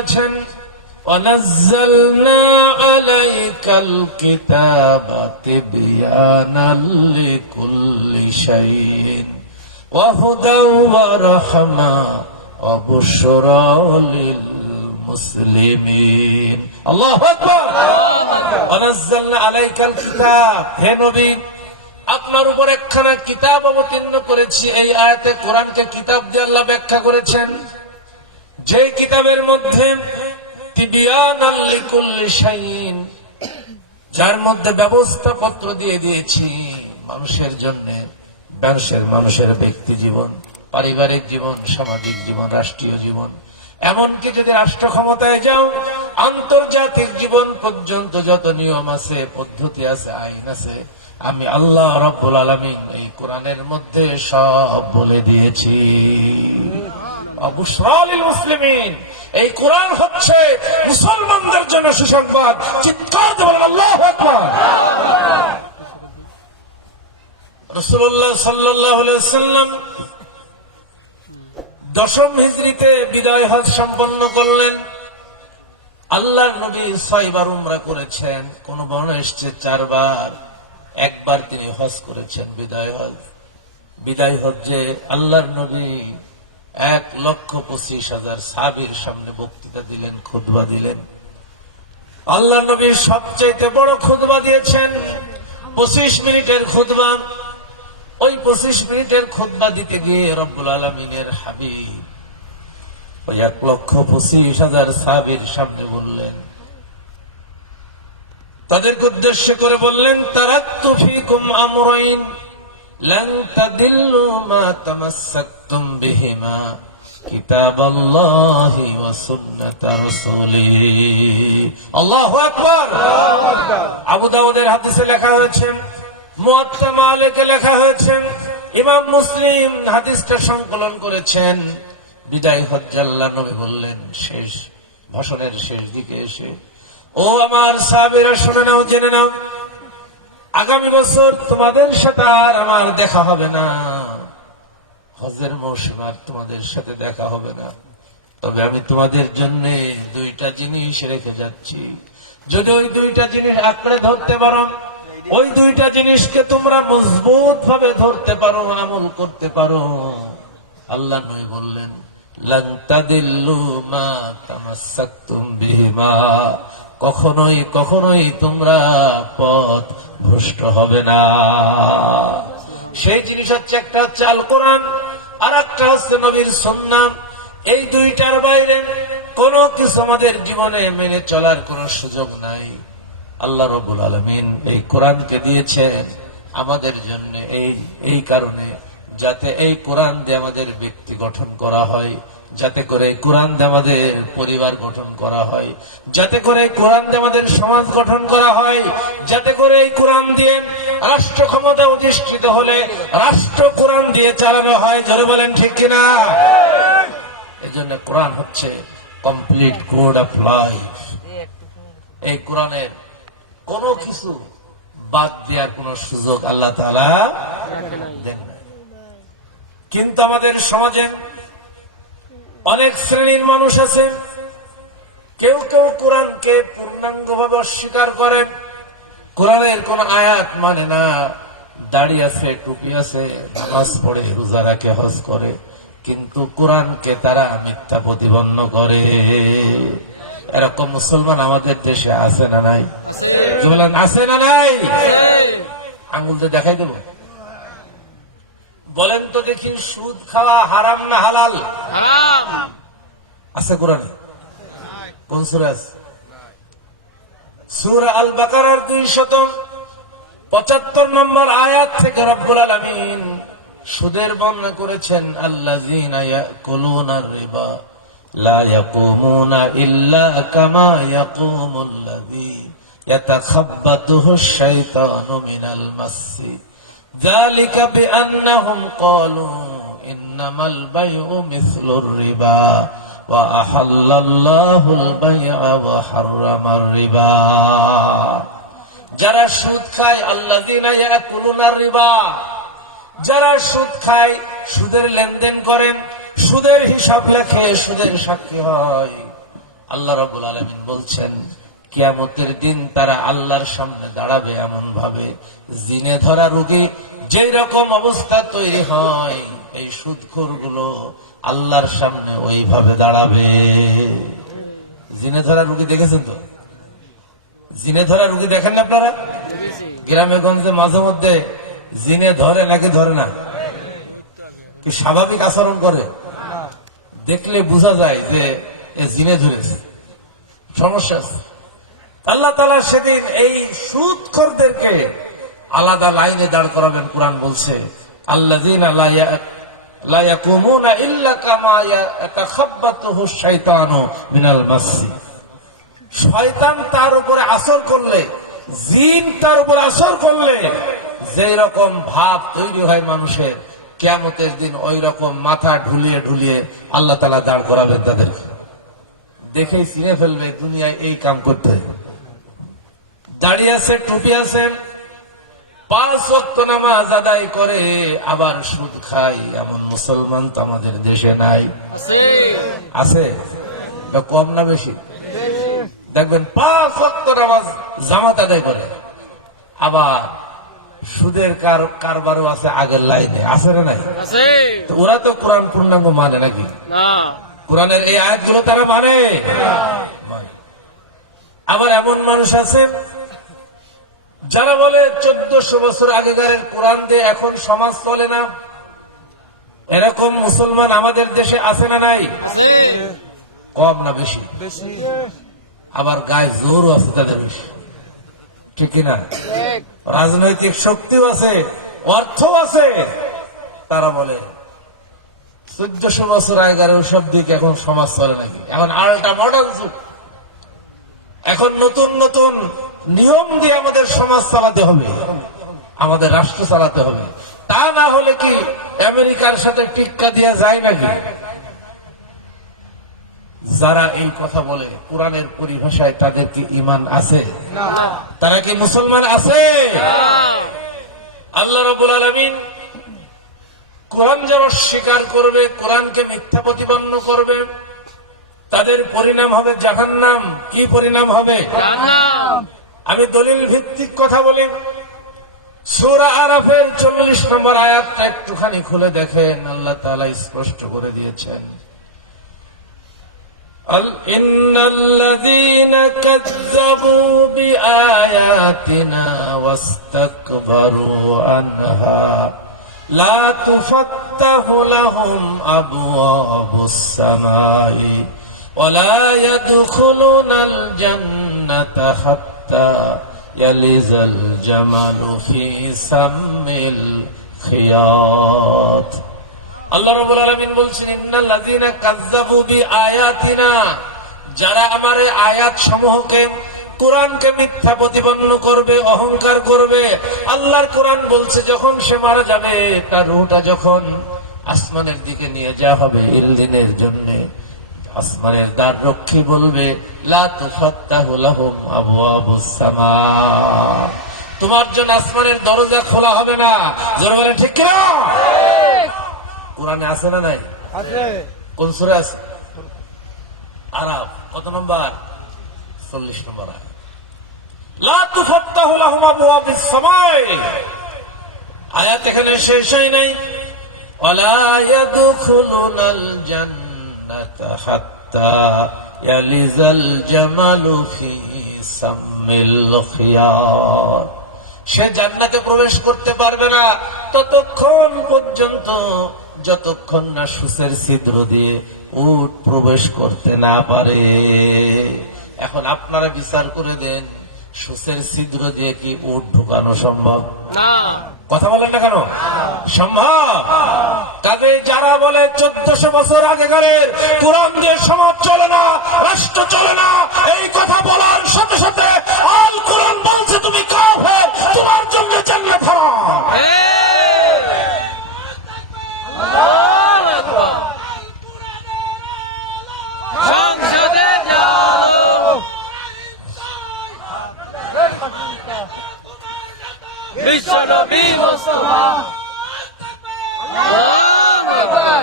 বলেছেন, وَنَزَّلْنَا عَلَيْكَ الْكِتَابَ تِبْيَانًا لِكُلِّ شَيْءٍ وَهُدًى وَرَحْمَةً وَبُشْرَى لِلْمُسْلِمِينَ আল্লাহু আকবার। وَنَزَّلْنَا عَلَيْكَ الْكِتَابَ, হে নবী আপনার উপর একখানা কিতাব অবতীর্ণ করেছি। এই আয়াতে কোরআনকে কিতাব দিয়ে আল্লাহ ব্যাখ্যা করেছেন, যে কিতাবের মধ্যে তিবিয়ানাল লিকুল্লি শাইইন, যার মধ্যে ব্যবস্থা পত্র দিয়ে দিয়েছি মানুষের জন্য, মানুষের ব্যক্তি জীবন, পারিবারিক জীবন, সামাজিক জীবন, রাষ্ট্রীয় জীবন, এমনকি যদি রাষ্ট্র ক্ষমতায় যাও, আন্তর্জাতিক জীবন পর্যন্ত যত নিয়ম আছে, পদ্ধতি আছে, আইন আছে, আমি আল্লাহ রাব্বুল আলামিন এই কোরআনের মধ্যে সব বলে দিয়েছি। বুশরা লিল মুসলিমিন, এই কোরআন হচ্ছে মুসলমানদের জন্য সুসংবাদ। চিৎকার দিয়ে বলেন আল্লাহু আকবার। রাসূলুল্লাহ সাল্লাল্লাহু আলাইহি ওয়াসাল্লাম 10ম হিজরিতে বিদায় হজ সম্পন্ন করলেন। আল্লাহর নবী 6 বার উমরা করেছেন, কোন বর্ণনা এসেছে 4 বার, একবার তিনি হজ করেছেন বিদায় হজ। বিদায় হজ্জে আল্লাহর নবী 1,25,000 সাহাবীর সামনে বক্তৃতা দিলেন, খুতবা দিলেন। আল্লাহর নবী সবচেয়ে বড় খুতবা দিয়েছেন, 25 মিনিটের খুতবা। ওই 25 মিনিটের খুতবা দিতে গিয়ে রব্বুল আলামিনের হাবিব ওই 1,25,000 সাহাবীর সামনে বললেন, তাদেরকে উদ্দেশ্য করে বললেন, তারাকতু ফীকুম আমরাইন লান তাদিল্লু মা তামাসসাকতুম বিহিমা কিতাবাল্লাহি ওয়া সুন্নাতা রাসূলিহি। আল্লাহু আকবার। আবু দাউদের হাদিসে লেখা হয়েছে, মুয়াত্তা মালিকে লেখা হয়েছে, ইমাম মুসলিম হাদিসটা সংকলন করেছেন। বিদায় হজ্জে আল্লাহর নবী বললেন, শেষ ভাষণের শেষ দিকে এসে, ও আমার সাহাবীরা শুনে নাও, জেনে নাও, আগামী বছর তোমাদের সাথে আর আমার দেখা হবে না, হজের মৌসুমে আর তোমাদের সাথে দেখা হবে না। তবে আমি তোমাদের জন্য 2টা জিনিস রেখে যাচ্ছি। যদি ওই 2টা জিনিস আঁকড়ে ধরতে পারো, ওই 2টা জিনিসকে তোমরা মজবুত ভাবে ধরতে পারো, আমল করতে পারো, আল্লাহ নবী বললেন, লান তাদিল্লু মা তামাসসাকতুম বিহিমা, কখনোই তোমরা পথ ভ্রষ্ট হবে না। সেই জিনিস হচ্ছে, একটা হচ্ছে আল কোরআন, আর একটা হচ্ছে নবীর সুন্নাহ। এই 2টার বাইরে কোনো কিছু আমাদের জীবনে মেনে চলার কোনো সুযোগ নাই। আল্লাহ রাব্বুল আলামিন এই কোরআনকে দিয়েছেন আমাদের জন্য এই কারণে, যাতে এই কোরআন দিয়ে আমাদের ব্যক্তি গঠন করা হয়, যাতে করে কোরআন দিয়ে আমাদের পরিবার গঠন করা হয়, যাতে করে কোরআন দিয়ে আমাদের সমাজ গঠন করা হয়, যাতে করে এই কোরআন দিয়ে রাষ্ট্র ক্ষমতা অধিষ্ঠিত হলে রাষ্ট্র কোরআন দিয়ে চালানো হয়। জোরে বলেন ঠিক কিনা? এই জন্য কোরআন হচ্ছে কমপ্লিট কোড অফ লাইফ। এই কোরআনের কোনো কিছু বাদ দেওয়ার কোন সুযোগ আল্লাহ তাআলা দেন না। কিন্তু আমাদের সমাজে অনেক শ্রেণীর মানুষ আছে, কেউ কোরআনকে পূর্ণাঙ্গভাবে অস্বীকার করে, কোরআনের কোন আয়াত মানে না, দাড়ি আছে, টুপি আছে, নামাজ পড়ে, রোজা রাখে, হজ করে, কিন্তু কোরআনকে তারা মিথ্যা প্রতিপন্ন করে। এরকম মুসলমান আমাদের দেশে আছে না নাই? আছে না নাই? আঙুল দিয়ে দেখাই দেব। বলেন তো দেখি, সুদ খাওয়া হারাম না হালাল? হারাম। আছে কোরআনে? কোন সূরা আছে? সূরা আল বাকারার 275 নম্বর আয়াত থেকে রব্বুল আলামিন সুদের বর্ণনা করেছেন, আল্লাযীনা ইয়াকুলুনার রিবা লা ইয়াকুমুনা ইল্লা কামা ইয়াকুমুল্লাযী ইয়াতাখাব্বাতুহুশ শাইতানু মিনাল মাসসি যালিকা বিআন্নাহুম ক্বালু ইন্নামাল বাইউ মিসলুর রিবা ওয়া আহাল্লাল্লাহুল বাই'a ওয়া হাররামার রিবা। যারা সুদ খায়, আল্লাযীনা ইয়াকুলুনার রিবা, যারা সুদ খায়, সুদের লেনদেন করেন, সুদের হিসাব লেখে, সুদের সাক্ষী হয়, আল্লাহ রাব্বুল আলামিন বলছেন কিয়ামতের দিন তারা আল্লাহর সামনে দাঁড়াবে এমন ভাবে, জিনে ধরা রোগী যেই রকম অবস্থা তৈরি হয়, এই সুদখোর গুলো আল্লাহর সামনে ওইভাবে দাঁড়াবে। জিনে ধরা রোগী দেখেছেন তো? জিনে ধরা রোগী দেখেন না আপনারা? গ্রামে গঞ্জে মাঝে মধ্যে জিনে ধরে নাকি ধরে না? কি স্বাভাবিক আচরণ করে? দেখলে বোঝা যায় যে এ জিনে ধরেছে, সমস্যা আছে। আল্লাহ তাআলা সেদিন এই সুদখোরদেরকে আলাদা লাইনে দাঁড় করাবেন। কোরআন বলছে আল্লাযীনা লা ইয়াকুমুনা ইল্লা কামা ইয়াতাখাব্বাতুহু শাইতানু মিনাল মাসসি। শয়তান তার উপরে আসর করলে, জিন তার উপর আসর করলে যেই রকম ভাব তৈরি হয় মানুষের, কিয়ামতের দিন ওই রকম মাথা ঢুলিয়ে ঢুলিয়ে আল্লাহ তাআলা দাঁড় করাবেন তাদেরকে। দেখেই চিনে ফেলবে দুনিয়ায় এই কাম করতে। দাঁড়িয়ে আছে, টুপি আছে, 5 ওয়াক্ত নামাজ আদায় করে, আবার সুদ খাই, এমন মুসলমান তো আমাদের দেশে নাই। আছে? কম না বেশি? দেখবেন 5 ওয়াক্ত নামাজ জামাত আদায় করে, আবার সুদের কারবারও আছে আগের লাইনে। আছে না নাই? তো ওরা তো কোরআন পূর্ণাঙ্গ মানে নাকি? কোরআনের এই আয়াতগুলো তারা মানে। আবার এমন মানুষ আছে যারা বলে 1400 বছর আগেকার কোরআন দিয়ে এখন সমাজ চলে না। এরকম মুসলমান আমাদের দেশে আছে না নাই? কম না বেশি? আবার গায়ে জোরও আছে তাদের বেশি, ঠিক কিনা? রাজনৈতিক শক্তিও আছে, অর্থ আছে। তারা বলে 1400 বছর আগেকার ওসব দিকে এখন সমাজ চলে নাকি? এখন আল্টা মডার্ন যুগ, এখন নতুন নতুন নিয়ম দিয়ে আমাদের সমাজ চালাতে হবে, আমাদের রাষ্ট্র চালাতে হবে। তা না হলে কি আমেরিকার সাথে টিক্কা দেওয়া যায় নাকি? যারা এই কথা বলে কোরআনের পরিভাষায় তাদের কি ঈমান আছে? তারা কি মুসলমান আছে? আল্লাহ রাব্বুল আলামিন কোরআন যারা স্বীকার করবে, কোরআনকে মিথ্যা প্রতিপন্ন করবে, তাদের পরিণাম হবে জাহান্নাম। কি পরিণাম হবে? আমি দলিল ভিত্তিক কথা বলি। সূরা আরাফের 40 নম্বর আয়াতটা একটুখানি খুলে দেখেন, আল্লাহ তাআলা স্পষ্ট করে দিয়েছেন, ইন্নাল্লাযীনা কাযযাবু বিআয়াতিনা ওয়াস্তাকবারু আনহা লা তুফাত্তাহু লাহুম আবওয়াবুস সামাই ওয়ালা ইয়াদখুলুনাল জান্নাতা হাত্তা ইয়ালিজাল জামালু ফি সাম্মিল খিয়াত। আল্লাহ রাব্বুল আলামিন বলছেন ইন্নাল্লাযীনা কাযযাবু বিআয়াতিনা, যারা আমার আয়াত সমূহকে, কোরআনকে মিথ্যা প্রতিপন্ন করবে, অহংকার করবে। আল্লাহর কোরআন বলছে যখন সে মারা যাবে, তার রূহটা যখন আসমানের দিকে নিয়ে যাওয়া হবে ইল্লিনের জন্য, আসমানের দ্বার রক্ষী বলবে লা তুফাত্তাহু লাহুম আবওয়াবুস সামা, তোমার জন্য আসমানের দরজা খোলা হবে না। জোরে বলেন ঠিক কিনা? কোরআনে আছে না নাই? আছে। কোন সূরা আছে? আরাফ কত নম্বর? 40 নম্বর আয়াত। লা তুফাত্তাহু লাহুম আবওয়াবুস সামাই। আয়াত এখানে শেষ হয় নাই। ওয়ালা ইয়াদখুলুনাল জান্নাতা হাত্তা ইয়ালিজাল জামালু ফি সাম্মিল খিয়াত। সে জান্নাতে প্রবেশ করতে পারবে না ততক্ষণ পর্যন্ত যতক্ষণ না সূচের ছিদ্র দিয়ে উট প্রবেশ করতে না পারে। এখন আপনারা বিচার করে দেন, সূচের ছিদ্র দিয়ে কি উট ঢুকানো সম্ভব? না। কথা বলেন না কেন? সম্ভব। তবে যারা বলে 1400 বছর আগেকারের কোরআন দিয়ে সমাজ চলে না, রাষ্ট্র চলে না, এই কথা বলার সাথে সাথে আল কোরআন বলছে তুমি কাফের, তোমার জন্য জান্নাত হারাম। আল্লাহু আকবার। সংসদে যাও, বিশ্বনবী মুস্তাফা। আল্লাহু আকবার।